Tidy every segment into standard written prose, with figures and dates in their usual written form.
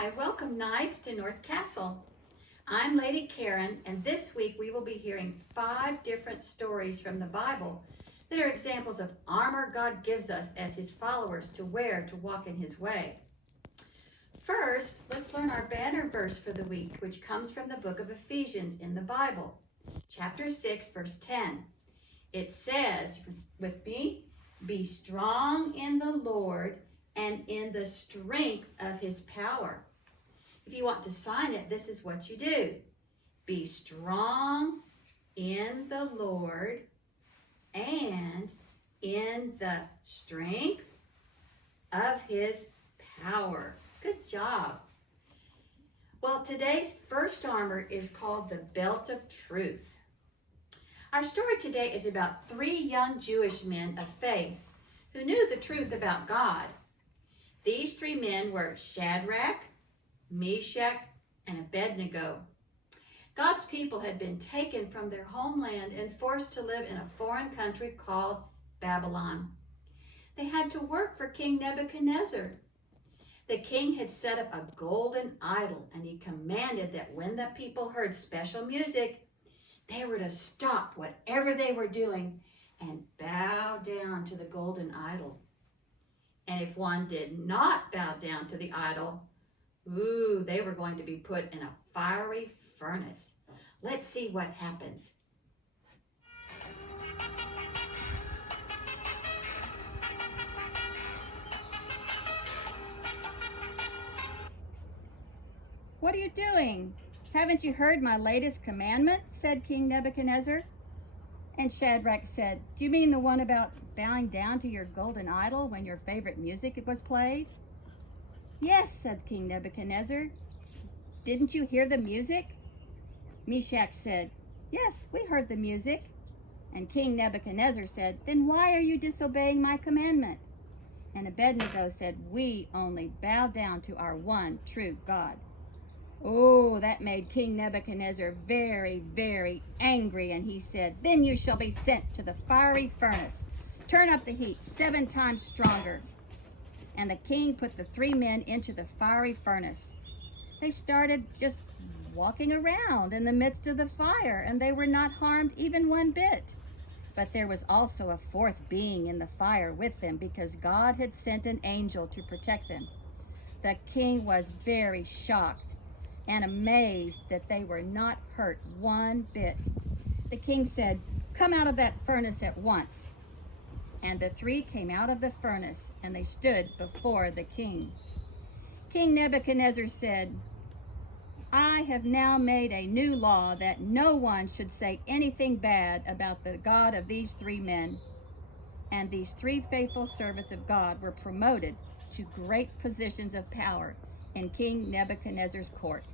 Hi, welcome Knights to North Castle. I'm Lady Karen, and this week we will be hearing 5 different stories from the Bible that are examples of armor God gives us as his followers to wear to walk in his way. First, let's learn our banner verse for the week, which comes from the book of Ephesians in the Bible, chapter 6, verse 10. It says, with me, "Be strong in the Lord and in the strength of his power." If you want to sign it, this is what you do. Be strong in the Lord and in the strength of his power. Good job. Well, today's first armor is called the belt of truth. Our story today is about 3 young Jewish men of faith who knew the truth about God. These 3 men were Shadrach, Meshach, and Abednego. God's people had been taken from their homeland and forced to live in a foreign country called Babylon. They had to work for King Nebuchadnezzar. The king had set up a golden idol, and he commanded that when the people heard special music, they were to stop whatever they were doing and bow down to the golden idol. And if one did not bow down to the idol, they were going to be put in a fiery furnace. Let's see what happens. "What are you doing? Haven't you heard my latest commandment?" said King Nebuchadnezzar. And Shadrach said, "Do you mean the one about bowing down to your golden idol when your favorite music was played?" "Yes," said King Nebuchadnezzar. "Didn't you hear the music?" Meshach said, "Yes, we heard the music." And King Nebuchadnezzar said, "Then why are you disobeying my commandment?" And Abednego said, "We only bow down to our one true God." That made King Nebuchadnezzar very, very angry, and he said, "Then you shall be sent to the fiery furnace. Turn up the heat 7 times stronger." And the king put the 3 men into the fiery furnace. They started just walking around in the midst of the fire, and they were not harmed even one bit. But there was also a 4th being in the fire with them, because God had sent an angel to protect them. The king was very shocked and amazed that they were not hurt one bit. The king said, "Come out of that furnace at once." And the 3 came out of the furnace, and they stood before the king. King Nebuchadnezzar said, "I have now made a new law that no one should say anything bad about the God of these 3 men." And these 3 faithful servants of God were promoted to great positions of power in King Nebuchadnezzar's court.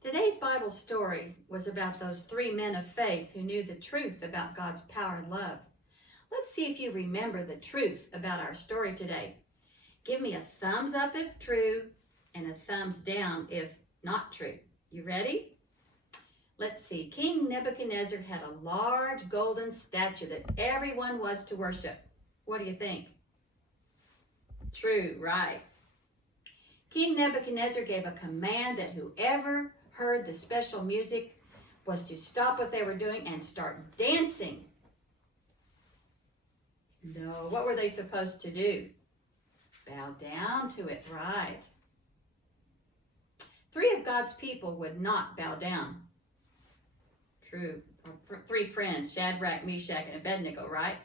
Today's Bible story was about those 3 men of faith who knew the truth about God's power and love. Let's see if you remember the truth about our story today. Give me a thumbs up if true and a thumbs down if not true. You ready? Let's see. King Nebuchadnezzar had a large golden statue that everyone was to worship. What do you think? True, right. King Nebuchadnezzar gave a command that whoever heard the special music was to stop what they were doing and start dancing. No, what were they supposed to do? Bow down to it, right. 3 of God's people would not bow down. True. 3 friends, Shadrach, Meshach, and Abednego, right?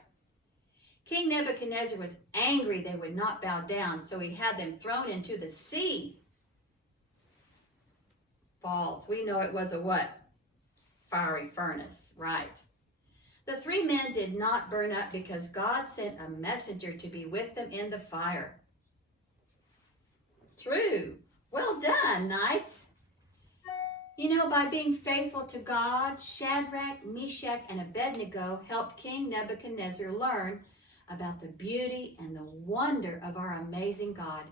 King Nebuchadnezzar was angry they would not bow down, so he had them thrown into the sea. False. We know it was a what? Fiery furnace, right. The 3 men did not burn up because God sent a messenger to be with them in the fire. True. Well done, knights. You know, by being faithful to God, Shadrach, Meshach, and Abednego helped King Nebuchadnezzar learn about the beauty and the wonder of our amazing God.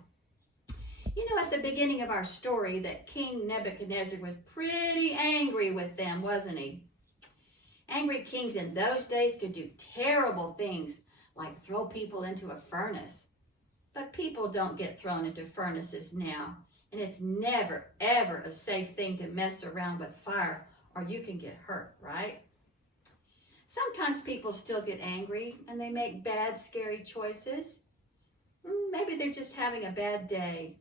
You know, at the beginning of our story, that King Nebuchadnezzar was pretty angry with them, wasn't he? Angry kings in those days could do terrible things, like throw people into a furnace. But people don't get thrown into furnaces now, and it's never, ever a safe thing to mess around with fire, or you can get hurt, right? Sometimes people still get angry and they make bad, scary choices. Maybe they're just having a bad day.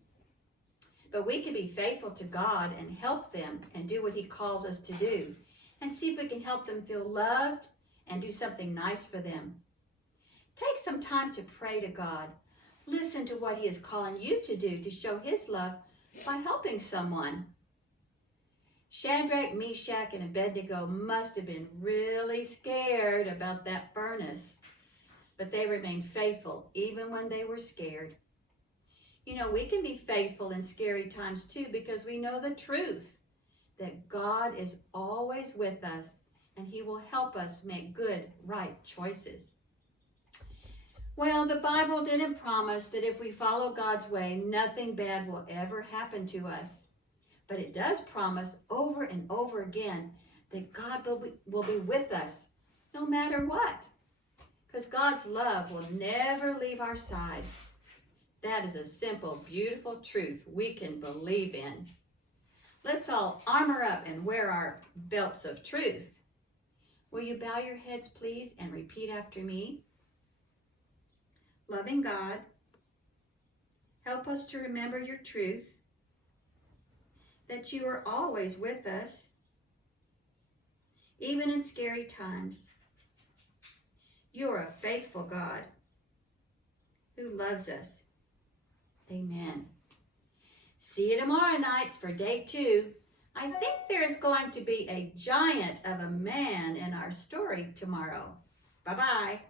But we can be faithful to God and help them and do what He calls us to do, and see if we can help them feel loved and do something nice for them. Take some time to pray to God. Listen to what He is calling you to do to show His love by helping someone. Shadrach, Meshach, and Abednego must have been really scared about that furnace, but they remained faithful even when they were scared. You know, we can be faithful in scary times too, because we know the truth that God is always with us and He will help us make good, right choices. Well, the Bible didn't promise that if we follow God's way, nothing bad will ever happen to us. But it does promise over and over again that God will be with us no matter what. Because God's love will never leave our side. That is a simple, beautiful truth we can believe in. Let's all armor up and wear our belts of truth. Will you bow your heads, please, and repeat after me? Loving God, help us to remember your truth, that you are always with us, even in scary times. You are a faithful God who loves us. Amen. See you tomorrow nights for day 2. I think there is going to be a giant of a man in our story tomorrow. Bye-bye.